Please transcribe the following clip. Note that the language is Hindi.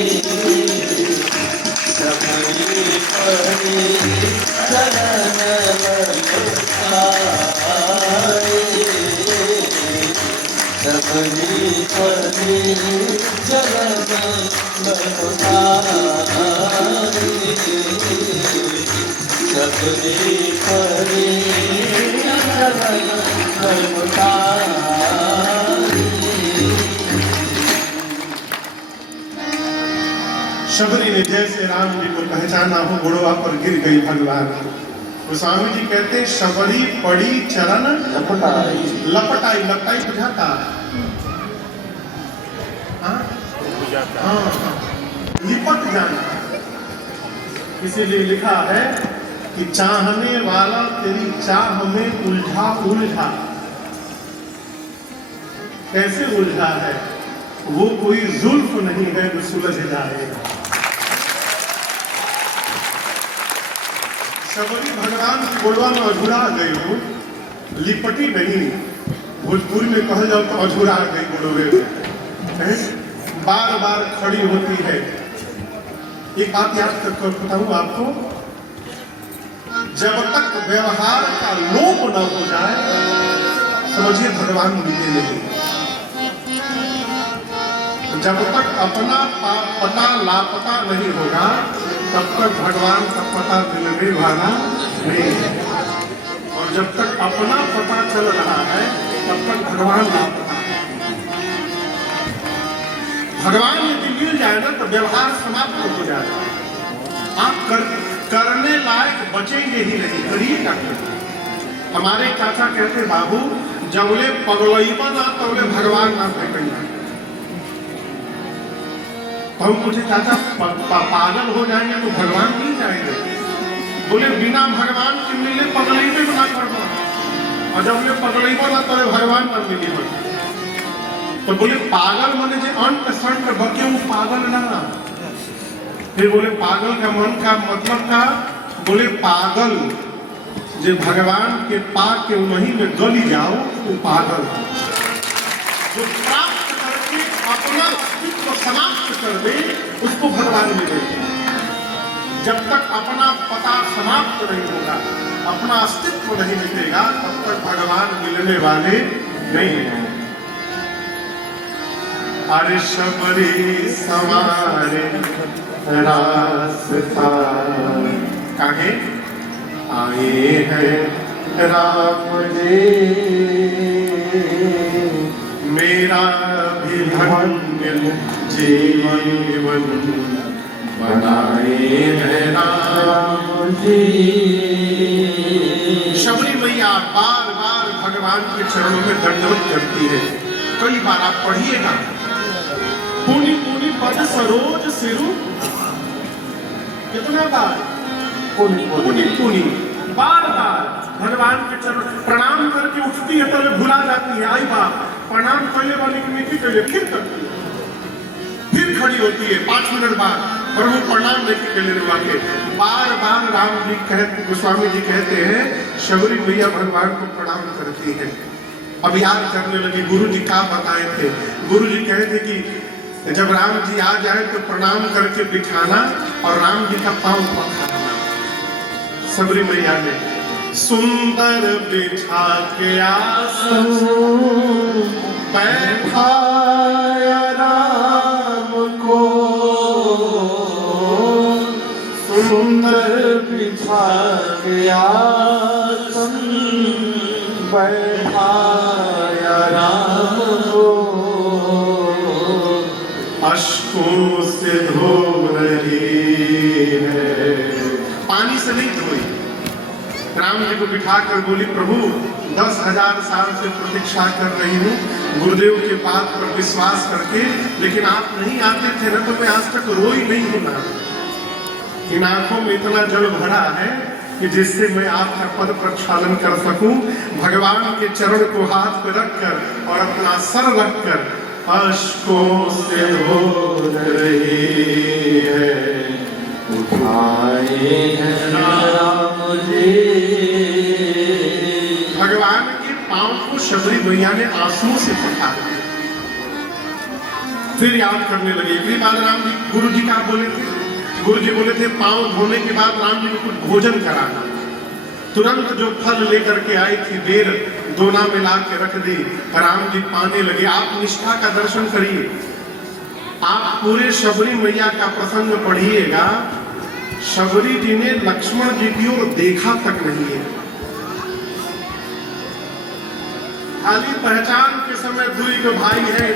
सबरी परी चरण ललकाए, सबरी परी चरण ललकाए, सबरी परी चरण ललकाए। शबरी ने जैसे राम जी को पहचाना हो, गुड़वा पर गिर गई भगवान। गोस्वामी जी कहते शबरी पड़ी चरण लपटाई, लपटाई, लपटाई बुझाता, लिपट जाना। इसीलिए लिखा है कि चाहने वाला तेरी चाह में उलझा उलझा। कैसे उलझा है? वो कोई जुल्फ नहीं है जो सुलझ जाएगा। शबरी भगवान की गोड़वा में अधूरा गई हो, लिपटी नहीं। भोजपुरी में कहा जाओ तो अधूरा गई गोड़वे में, बार बार खड़ी होती है। एक बात याद कर बताऊं आपको, जब तक व्यवहार का लोप न हो जाए समझिए भगवान मिले नहीं। जब तक अपना पता लापता नहीं होगा तब तक भगवान का पता मिलने वाला नहीं है। और जब तक अपना पता चल रहा है तब तक भगवान लापता है। भगवान यदि मिल जाए ना तो व्यवहार समाप्त हो जाएगा। आप करने लायक बचेंगे ही नहीं, करिएगा। हमारे चाचा कहते बाबू जबले पगलैबा ना तबले भगवान ना भेटेंगे। हम पूछे चाचा पागल हो जाएंगे तो भगवान नहीं जाएंगे? बोले बिना भगवान के मिले पगलैबे ना करना, और जब बोले पगलैबा ना तो भगवान ना मिली हो। तो बोले पागल मने जो अंत संत बके वो पागल ना। फिर बोले पागल का मन का मतलब का? बोले पागल जो भगवान के पाक के वहीं में गली जाओ वो पागल। जो प्राप्त करके अपना अस्तित्व समाप्त कर दे उसको भगवान मिलेगा। जब तक अपना पता समाप्त नहीं होगा, अपना अस्तित्व नहीं मिलेगा, तब तक भगवान मिलने वाले नहीं हैं। अरे शबरी समारे रास्ता काहे आए हैं राम जी, मेरा भी धन्य जीवन बनाए हैं राम जी। शबरी मैया बार बार भगवान के चरणों में दंडवत करती है। कई बार आप पढ़िएगा, पुनि पुनि पद सरोज सिरु, कितना बार पुनि पुनि पुनि, बार बार भगवान के चरण प्रणाम करके उठती है, तो भुला जाती है। आई बात प्रणाम करने वाली की नीति के लिए फिर करती है, फिर खड़ी होती है 5 मिनट बाद, प्रभु प्रणाम नहीं के लेने वाले। बार बार राम जी कहते, गोस्वामी जी कहते हैं शबरी मैया भगवान को प्रणाम करती है। अब याद करने लगे गुरु जी क्या बताए थे। गुरु जी कहते कि जब राम जी आ जाए तो प्रणाम करके बिठाना और राम जी का पांव पखारना। शबरी मैया ने सुंदर बिठा के आसन बैठाया राम को, सुंदर बिठा के आसन बैठाया राम को, अश्कों से धो रही है, पानी से नहीं धोई। राम जी को बिठाकर बोली प्रभु 10,000 साल से प्रतीक्षा कर रही हूँ गुरुदेव के बात पर विश्वास करके, लेकिन आप नहीं आते थे ना तो मैं आज तक रोई नहीं हूँ ना। इन आंखों में इतना जल भरा है कि जिससे मैं आपका पद प्रक्षालन कर सकूं। भगवान के चरण को हाथ पे रखकर और अपना सर रखकर अश्कों से हो रही है, उठाए हैं राम जी। भगवान के पांव को शबरी मैया ने आंसुओं से पकड़ा। फिर याद करने लगे। एक बाद राम जी गुरु जी क्या बोले थे? गुरु जी बोले थे पाँव धोने के बाद राम जी को कुछ भोजन कराना। तुरंत जो फल लेकर के आई थी बेर दोना मिला के रख दी, राम जी पाने लगे। आप निष्ठा का दर्शन करिए, आप पूरे शबरी मैया का प्रसंग पढ़िएगा। शबरी जी ने लक्ष्मण जी की ओर देखा तक नहीं है। खाली पहचान के समय दुई के भाई है